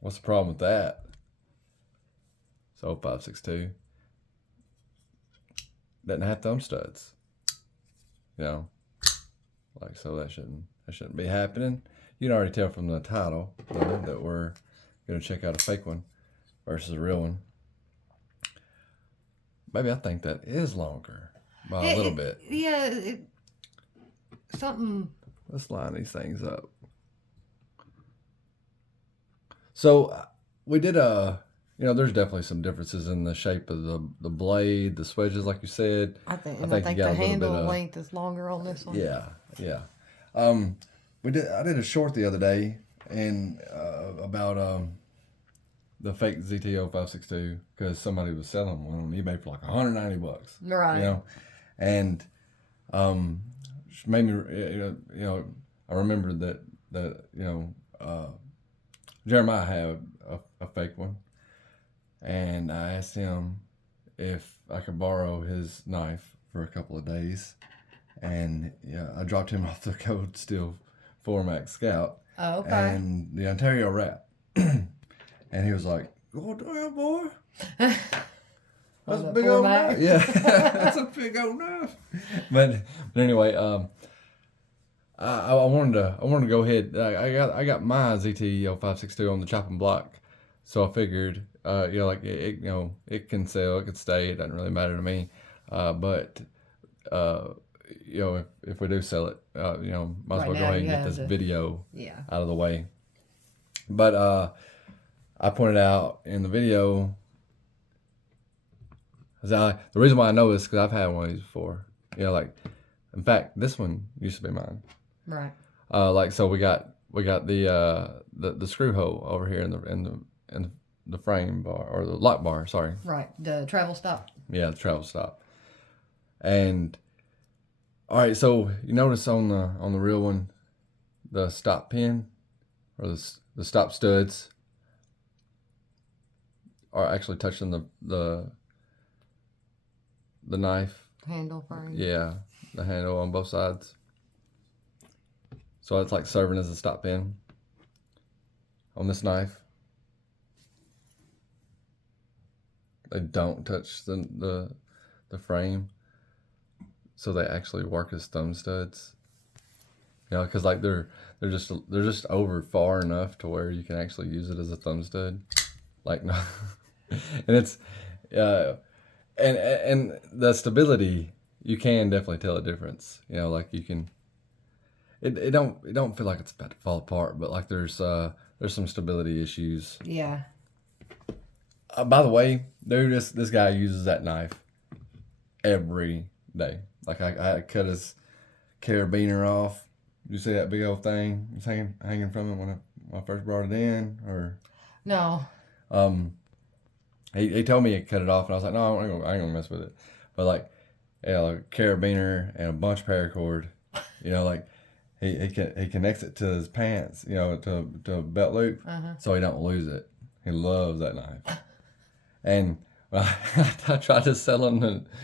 What's the problem with that? So 562 doesn't have thumb studs. You know, like, so that shouldn't be happening. You can already tell from the title though, that we're gonna check out a fake one versus a real one. Maybe I think that is longer by a little bit. Yeah, something. Let's line these things up. So we did there's definitely some differences in the shape of the blade, the swedges, like you said. I think you the got a little handle bit of length is longer on this one. Yeah. I did a short the other day and about the fake ZTO 562 because somebody was selling one on eBay for like $190. Right. You know, and made me I remembered that Jeremiah had a fake one, and I asked him if I could borrow his knife for a couple of days, and I dropped him off the Cold Steel 4MAX Scout. Oh, okay. And the Ontario Wrap, and he was like, "Oh damn, boy, that's a big old knife." Yeah, that's a big old knife. But anyway, I wanted to go ahead. I got my ZTO 562 on the chopping block, so I figured, it can sell, it can stay. It doesn't really matter to me. But if we do sell it, might as well go ahead and get this video out of the way. But I pointed out in the video, the reason why I know this is because I've had one of these before. In fact, this one used to be mine. Right. So we got the screw hole over here in the frame bar, or the lock bar. Sorry. Right. The travel stop. Yeah, the travel stop. And all right, so you notice on the real one, the stop pin or the stop studs are actually touching the knife handle frame. Yeah, the handle on both sides. So it's like serving as a stop pin on this knife. They don't touch the frame, so they actually work as thumb studs. Because like they're just over far enough to where you can actually use it as a thumb stud. Like no, and it's and the stability, you can definitely tell a difference. Like you can. It don't feel like it's about to fall apart, but like there's some stability issues. Yeah. By the way, dude, this guy uses that knife every day. Like I cut his carabiner off. Did you see that big old thing? It's hanging from it when I first brought it in, or no. He told me he cut it off, and I was like, no, I ain't gonna mess with it. But like, like a carabiner and a bunch of paracord, like. He connects it to his pants, to a belt loop, so he don't lose it. He loves that knife. And I tried to sell him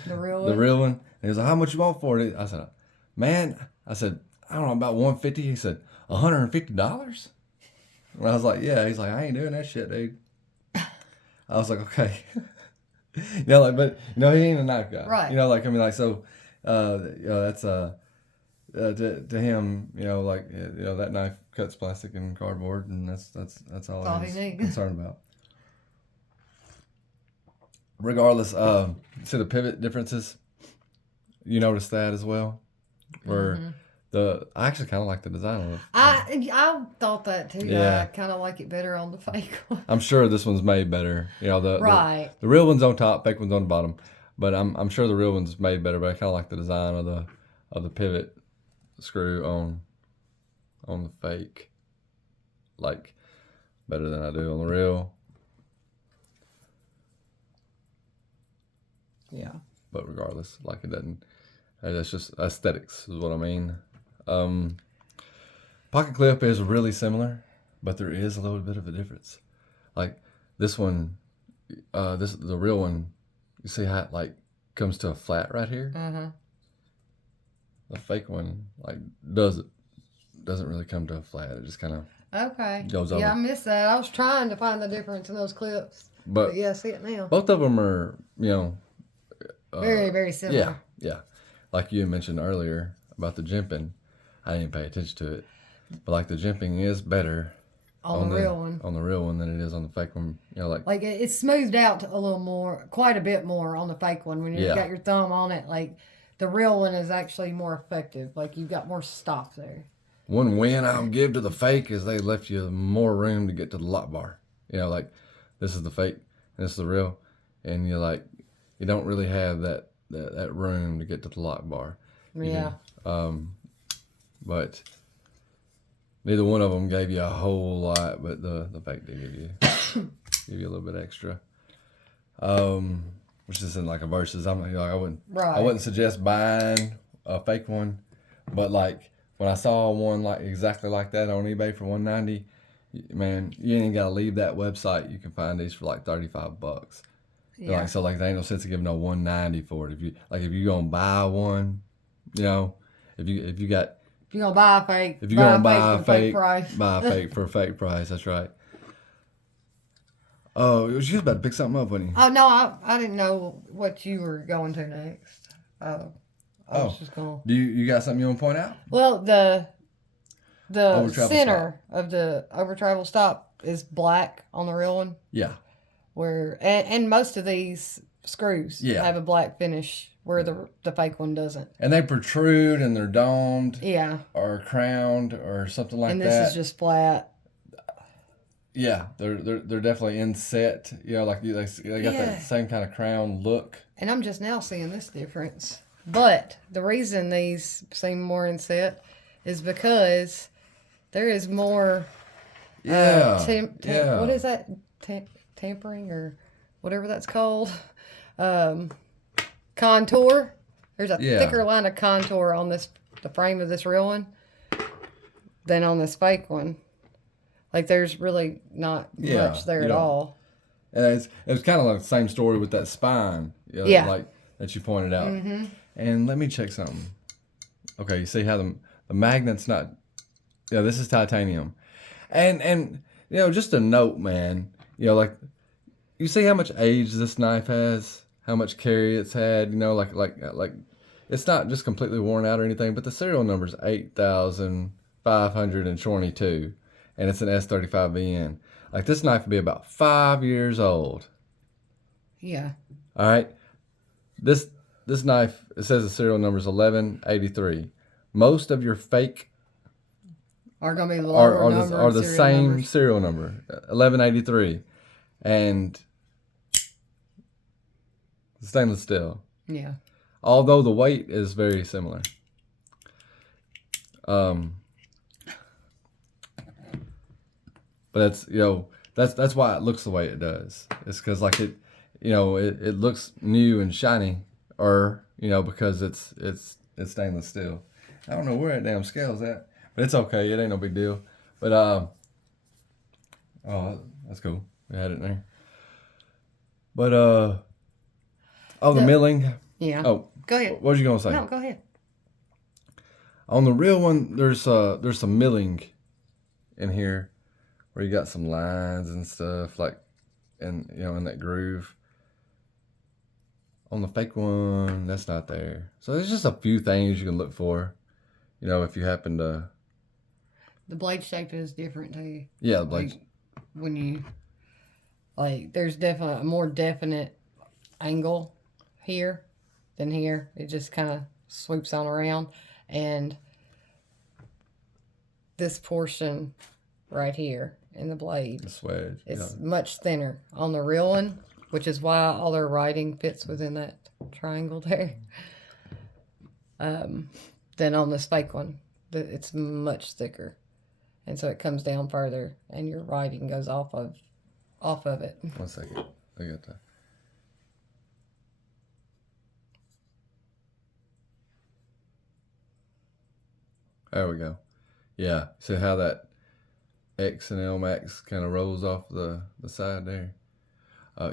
the real one. And he was like, "How much you want for it?" I said, "Man," I said, "I don't know, about $150." He said, $150. And I was like, "Yeah." He's like, "I ain't doing that shit, dude." I was like, "Okay." But he ain't a knife guy, right? So, that's to him, that knife cuts plastic and cardboard, and that's all he's concerned about. Regardless, see the pivot differences. You notice that as well, where I actually kind of like the design of it. I thought that too. Yeah. I kind of like it better on the fake one. I'm sure this one's made better. Right. The real one's on top, fake one's on the bottom, but I'm sure the real one's made better. But I kind of like the design of the pivot screw on the fake, like, better than I do on the real. Yeah. But regardless, like, it doesn't. That's just aesthetics, is what I mean. Pocket clip is really similar, but there is a little bit of a difference. Like this one, the real one. You see how it like comes to a flat right here. Uh-huh. The fake one like does it doesn't really come to a flat. It just kind of Okay. goes over. Yeah, I missed that. I was trying to find the difference in those clips. But yeah, I see it now. Both of them are, Very, very similar. Yeah. Like you mentioned earlier about the jimping, I didn't pay attention to it, but like the jimping is better on the real one. On the real one than it is on the fake one. Like it's smoothed out a little more, quite a bit more on the fake one. When you got your thumb on it, like the real one is actually more effective. Like you've got more stop there. One win I'll give to the fake is they left you more room to get to the lock bar. Like this is the fake and this is the real, and you don't really have that room to get to the lock bar. Yeah. But neither one of them gave you a whole lot, but the fake did give you a little bit extra. Which isn't like a versus. I wouldn't suggest buying a fake one, but like when I saw one like exactly like that on eBay for $190, man, you ain't gotta leave that website. You can find these for like $35. Yeah. So there ain't no sense of giving no $190 for it. If you gonna buy one, if you're gonna buy a fake, if you're gonna buy a fake price. Buy a fake for a fake price. That's right. Oh, you was about to pick something up, wasn't you? Oh no, I didn't know what you were going to next. I was just going. Do you got something you want to point out? Well, the center of the over travel stop is black on the real one. Yeah. And most of these screws have a black finish where the fake one doesn't. And they protrude and they're domed. Yeah. Or crowned or something like that. And this is just flat. Yeah, they're definitely inset. They got that same kind of crown look. And I'm just now seeing this difference. But the reason these seem more inset is because there is more. What is that? Tampering or whatever that's called. Contour. There's a thicker line of contour on the frame of this real one than on this fake one. Like there's really not much there at all. And it was kind of like the same story with that spine. Like that you pointed out. Mm-hmm. And let me check something. Okay, you see how the magnet's not. Yeah, this is titanium, and just a note, man. Like you see how much age this knife has, how much carry it's had. Like it's not just completely worn out or anything, but the serial number is 8,522. And it's an S35VN. Like this knife would be about 5 years old. Yeah. All right. This knife, it says the serial number is 1183. Most of your fake are going to be lower are the same serial number, 1183, and stainless steel. Yeah. Although the weight is very similar. But that's why it looks the way it does. It's because it looks new and shiny, because it's stainless steel. I don't know where that damn scale's at, but it's okay. It ain't no big deal. But oh, that's cool. We had it in there. But the milling. Yeah. Oh, go ahead. What was you gonna say? No, go ahead. On the real one, there's some milling in here, where you got some lines and stuff in that groove. On the fake one, that's not there. So there's just a few things you can look for, if you happen to. The blade shape is different too. Yeah, the blade. When you there's definitely a more definite angle here than here. It just kind of swoops on around, and this portion right here in the blade, the swedge, it's much thinner on the real one, which is why all their writing fits within that triangle there. Than on this fake one, it's much thicker, and so it comes down further, and your writing goes off of it. 1 second, I got that. There we go. Yeah, see how that X and L max kind of rolls off the side there.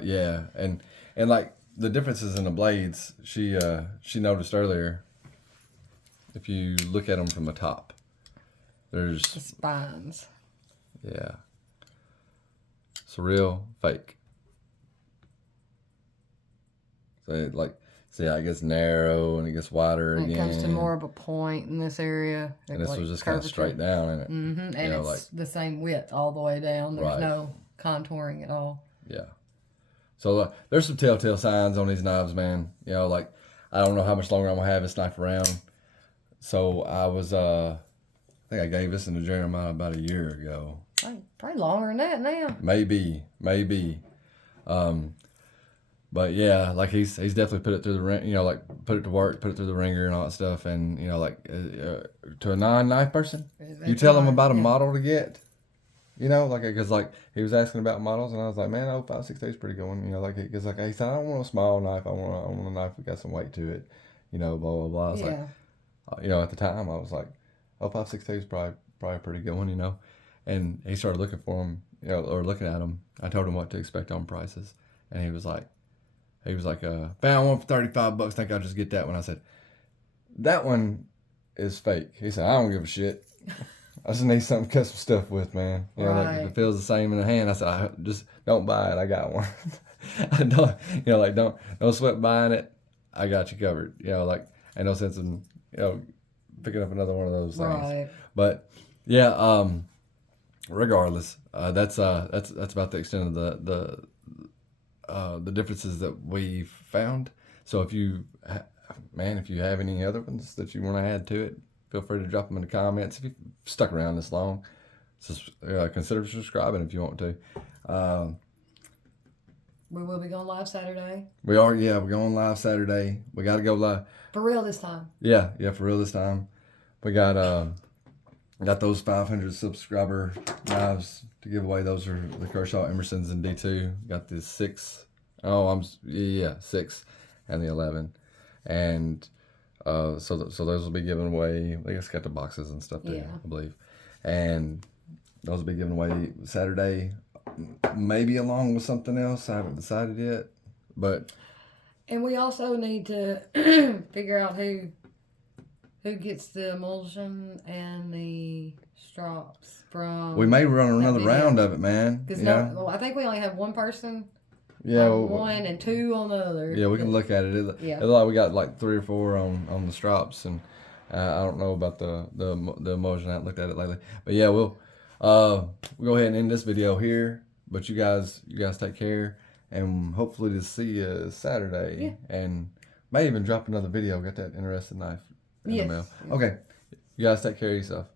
Yeah, and like the differences in the blades, she noticed earlier. If you look at them from the top, There's the spines. Yeah. It's real, fake. So like, see how it gets narrow and it gets wider and again. It comes to more of a point in this area. And this like was just kind of straight down, isn't it? Mm-hmm. And it's like the same width all the way down. There's no contouring at all. Yeah. So there's some telltale signs on these knives, man. Like I don't know how much longer I'm gonna have this knife around. So I was, I think I gave this in the Jeremiah about a year ago. Probably longer than that now. Maybe. But yeah, like he's definitely put it through the ring, like put it to work, put it through the ringer and all that stuff. And to a non-knife person, you tell them about a model to get, because he was asking about models, and I was like, man, 0562 is pretty good one, because he said, I don't want a small knife, I want a knife that got some weight to it, blah blah blah. I was like, at the time I was like, 0562 is probably a pretty good one, and he started looking for them, or looking at them. I told him what to expect on prices, and he was like, found one for $35. Think I'll just get that one. I said, that one is fake. He said, I don't give a shit. I just need something to cut some stuff with, man. Like if it feels the same in the hand. I said, I just don't buy it. I got one. Don't sweat buying it. I got you covered. Ain't no sense in picking up another one of those things. Right. But yeah, regardless, that's about the extent of the differences that we found. So if you have any other ones that you want to add to it, feel free to drop them in the comments. If you've stuck around this long, consider subscribing if you want to. We will be going live Saturday. We are, we're going live Saturday. We got to go live. For real this time. Yeah, for real this time. We got those 500 subscriber knives to give away. Those are the Kershaw Emersons in D2. Got the 6. 6 and the 11. And so those will be given away. I guess got the boxes and stuff too, I believe. And those will be given away Saturday, maybe along with something else. I haven't decided yet. And we also need to figure out who gets the emulsion and the strops from. We may run another round of it, man. Because I think we only have one person. Yeah, one and two on the other. Yeah, we can look at it. It's like we got like 3 or 4 on the strops, and I don't know about the emulsion. I haven't looked at it lately, but yeah, we'll go ahead and end this video here. But you guys take care, and hopefully to see you Saturday, and may even drop another video. Got that interesting knife in the mail. Okay, you guys take care of yourself.